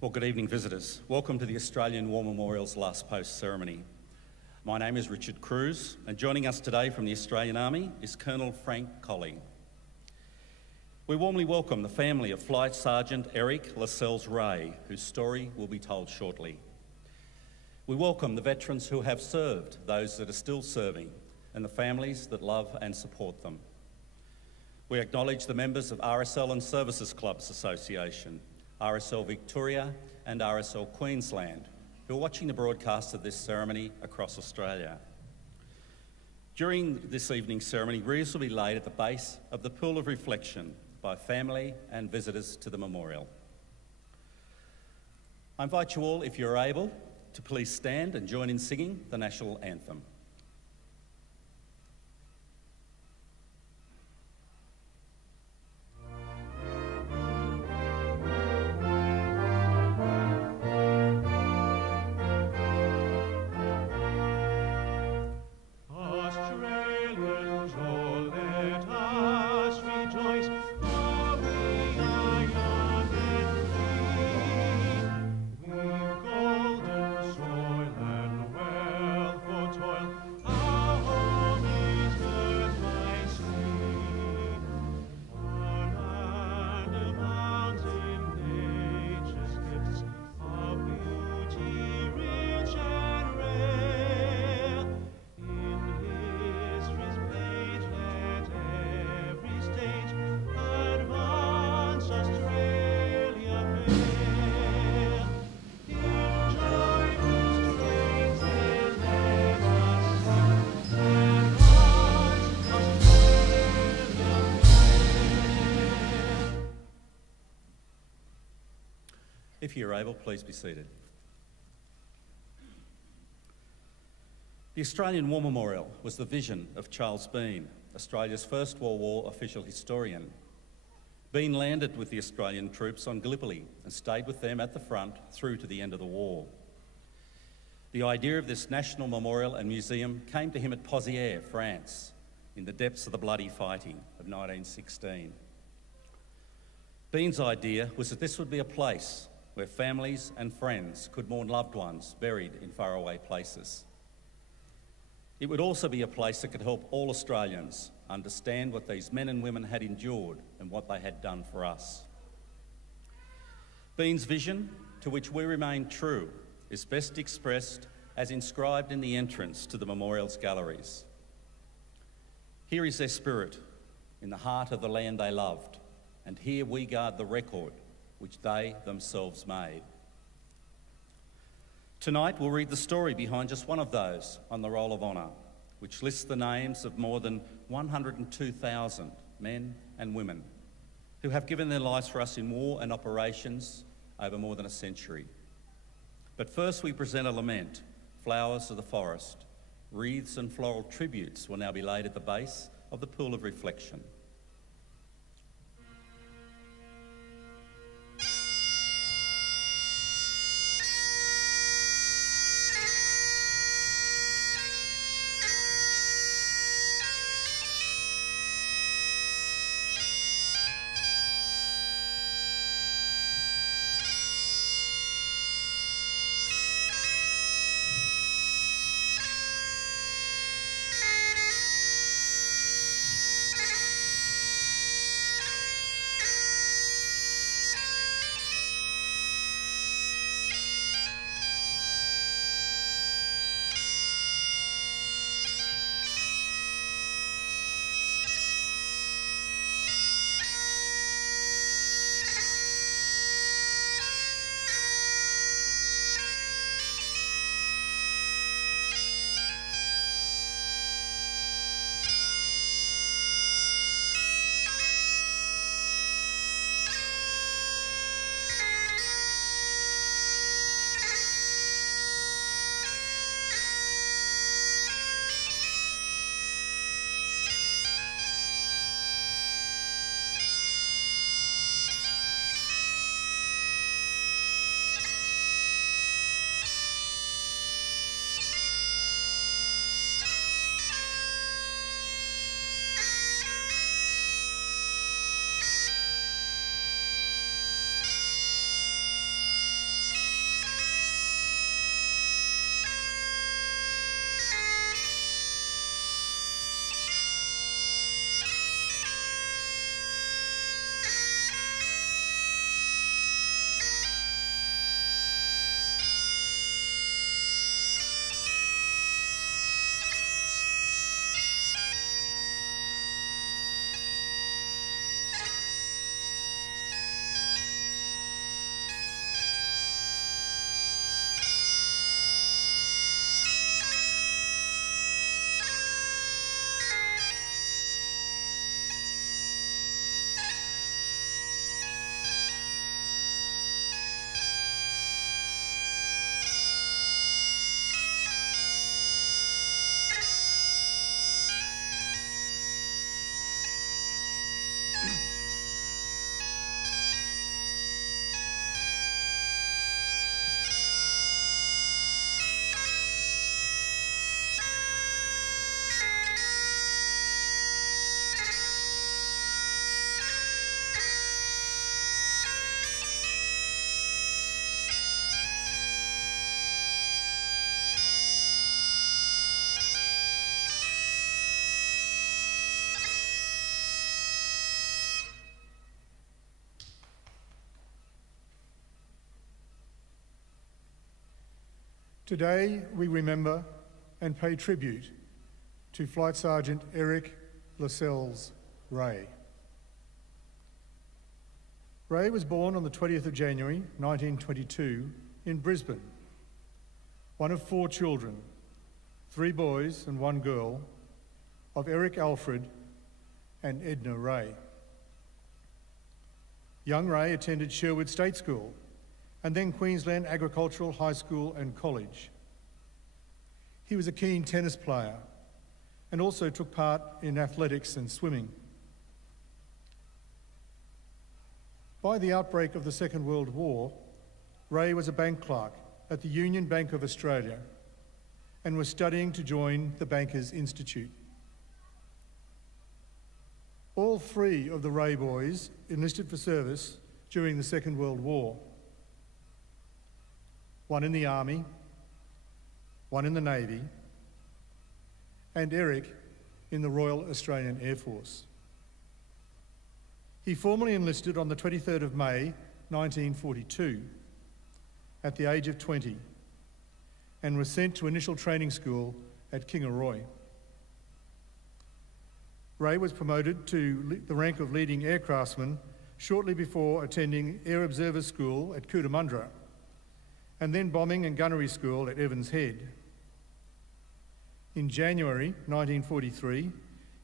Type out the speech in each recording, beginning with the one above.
Well, good evening, visitors. Welcome to the Australian War Memorial's last post ceremony. My name is Richard Cruz, and joining us today from the Australian Army is Colonel Frank Colley. We warmly welcome the family of Flight Sergeant Eric Lascelles Reay, whose story will be told shortly. We welcome the veterans who have served, those that are still serving, and the families that love and support them. We acknowledge the members of RSL and Services Clubs Association, RSL Victoria and RSL Queensland, who are watching the broadcast of this ceremony across Australia. During this evening's ceremony, wreaths will be laid at the base of the Pool of Reflection by family and visitors to the memorial. I invite you all, if you're able, to please stand and join in singing the National Anthem. If you're able, please be seated. The Australian War Memorial was the vision of Charles Bean, Australia's first World War official historian. Bean landed with the Australian troops on Gallipoli and stayed with them at the front through to the end of the war. The idea of this national memorial and museum came to him at Pozières, France, in the depths of the bloody fighting of 1916. Bean's idea was that this would be a place where families and friends could mourn loved ones buried in faraway places. It would also be a place that could help all Australians understand what these men and women had endured and what they had done for us. Bean's vision, to which we remain true, is best expressed as inscribed in the entrance to the memorial's galleries. Here is their spirit, in the heart of the land they loved, and here we guard the record which they themselves made. Tonight we'll read the story behind just one of those on the Roll of Honour, which lists the names of more than 102,000 men and women who have given their lives for us in war and operations over more than a century. But first we present a lament, Flowers of the Forest. Wreaths and floral tributes will now be laid at the base of the Pool of Reflection. Today, we remember and pay tribute to Flight Sergeant Eric Lascelles Reay. Reay was born on the 20th of January 1922 in Brisbane, one of 4 children, 3 boys and 1 girl, of Eric Alfred and Edna Reay. Young Reay attended Sherwood State School and then Queensland Agricultural High School and College. He was a keen tennis player and also took part in athletics and swimming. By the outbreak of the Second World War, Reay was a bank clerk at the Union Bank of Australia and was studying to join the Bankers Institute. All 3 of the Reay boys enlisted for service during the Second World War. 1 in the Army, 1 in the Navy, and Eric in the Royal Australian Air Force. He formally enlisted on the 23rd of May 1942 at the age of 20 and was sent to initial training school at Kingaroy. Reay was promoted to the rank of leading aircraftsman shortly before attending Air Observer School at Cootamundra and then bombing and gunnery school at Evans Head. In January 1943,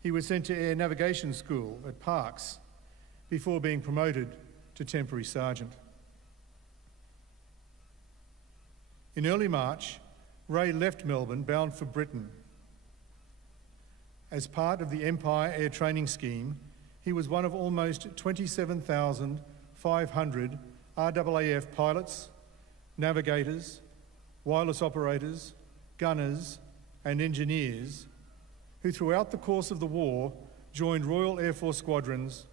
he was sent to Air Navigation School at Parkes before being promoted to temporary sergeant. In early March, Reay left Melbourne bound for Britain. As part of the Empire Air Training Scheme, he was one of almost 27,500 RAAF pilots, navigators, wireless operators, gunners, and engineers who throughout the course of the war joined Royal Air Force squadrons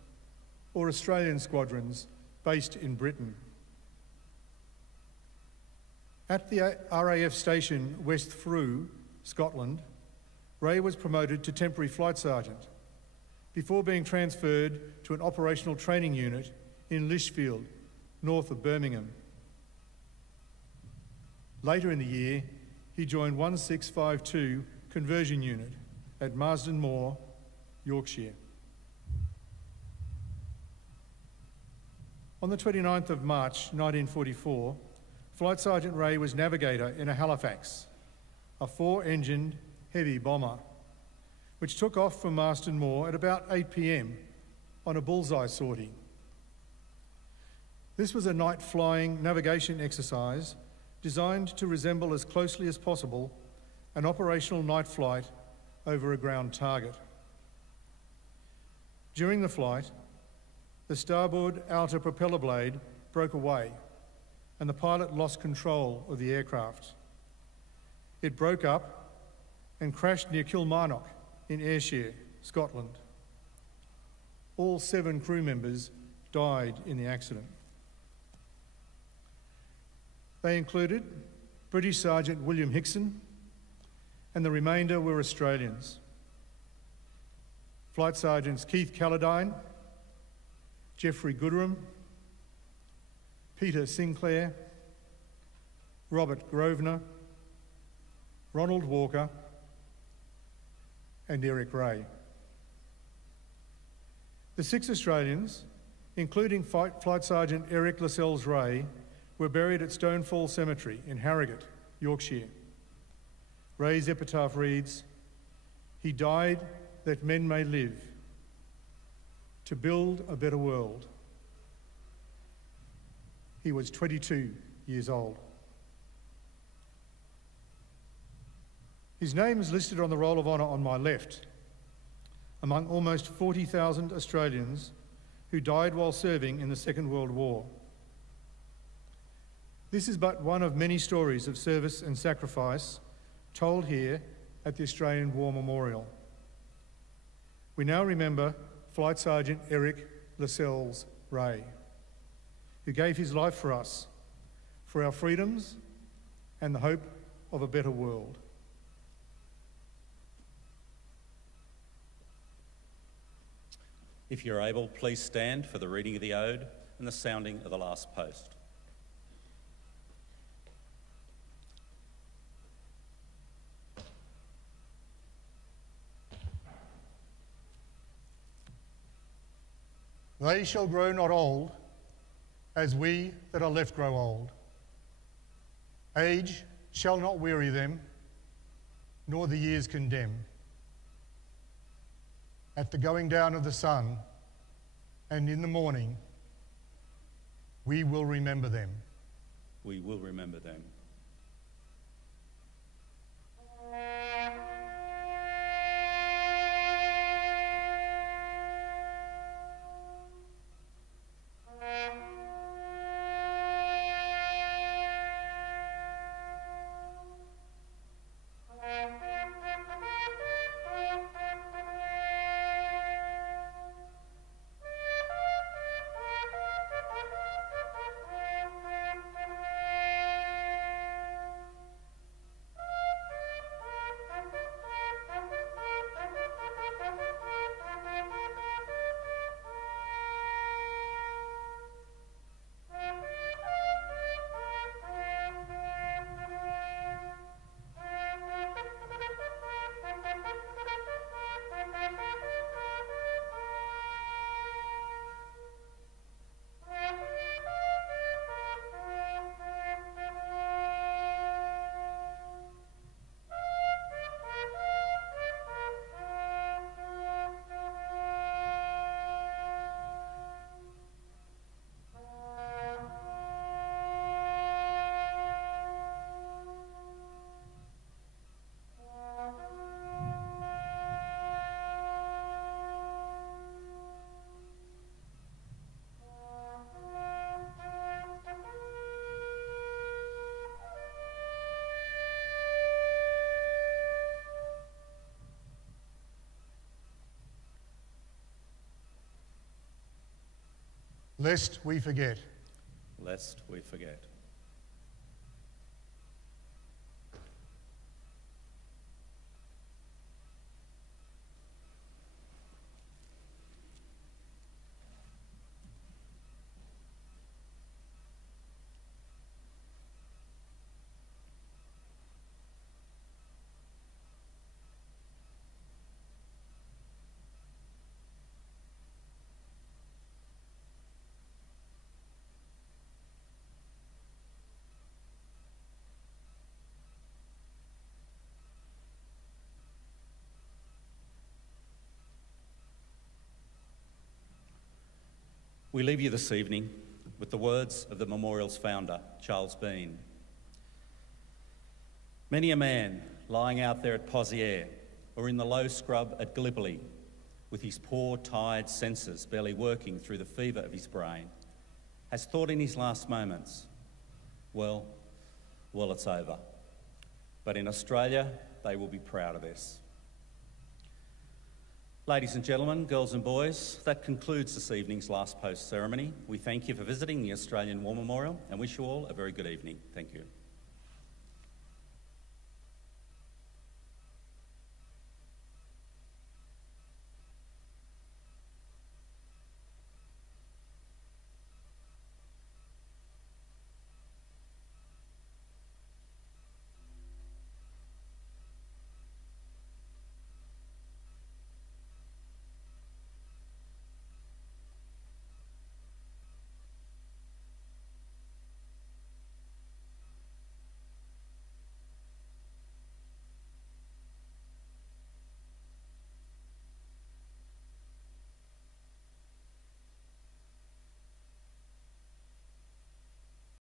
or Australian squadrons based in Britain. At the RAF station West Frew, Scotland, Reay was promoted to temporary flight sergeant before being transferred to an operational training unit in Lichfield, north of Birmingham. Later in the year, he joined 1652 Conversion Unit at Marsden Moor, Yorkshire. On the 29th of March 1944, Flight Sergeant Reay was navigator in a Halifax, a 4-engined heavy bomber, which took off from Marsden Moor at about 8 p.m. on a bullseye sortie. This was a night flying navigation exercise designed to resemble as closely as possible an operational night flight over a ground target. During the flight, the starboard outer propeller blade broke away and the pilot lost control of the aircraft. It broke up and crashed near Kilmarnock in Ayrshire, Scotland. All 7 crew members died in the accident. They included British Sergeant William Hickson, and the remainder were Australians. Flight Sergeants Keith Calladine, Geoffrey Goodrum, Peter Sinclair, Robert Grosvenor, Ronald Walker, and Eric Reay. The 6 Australians, including Flight Sergeant Eric Lascelles Reay, were buried at Stonefall Cemetery in Harrogate, Yorkshire. Reay's epitaph reads, "He died that men may live, to build a better world." He was 22 years old. His name is listed on the Roll of Honour on my left, among almost 40,000 Australians who died while serving in the Second World War. This is but one of many stories of service and sacrifice told here at the Australian War Memorial. We now remember Flight Sergeant Eric Lascelles Reay, who gave his life for us, for our freedoms and the hope of a better world. If you're able, please stand for the reading of the ode and the sounding of the last post. They shall grow not old, as we that are left grow old. Age shall not weary them, nor the years condemn. At the going down of the sun, and in the morning, we will remember them. We will remember them. Lest we forget. Lest we forget. We leave you this evening with the words of the memorial's founder, Charles Bean. Many a man lying out there at Pozières or in the low scrub at Gallipoli, with his poor, tired senses barely working through the fever of his brain, has thought in his last moments, well, it's over. But in Australia, they will be proud of this. Ladies and gentlemen, girls and boys, that concludes this evening's last post ceremony. We thank you for visiting the Australian War Memorial and wish you all a very good evening. Thank you.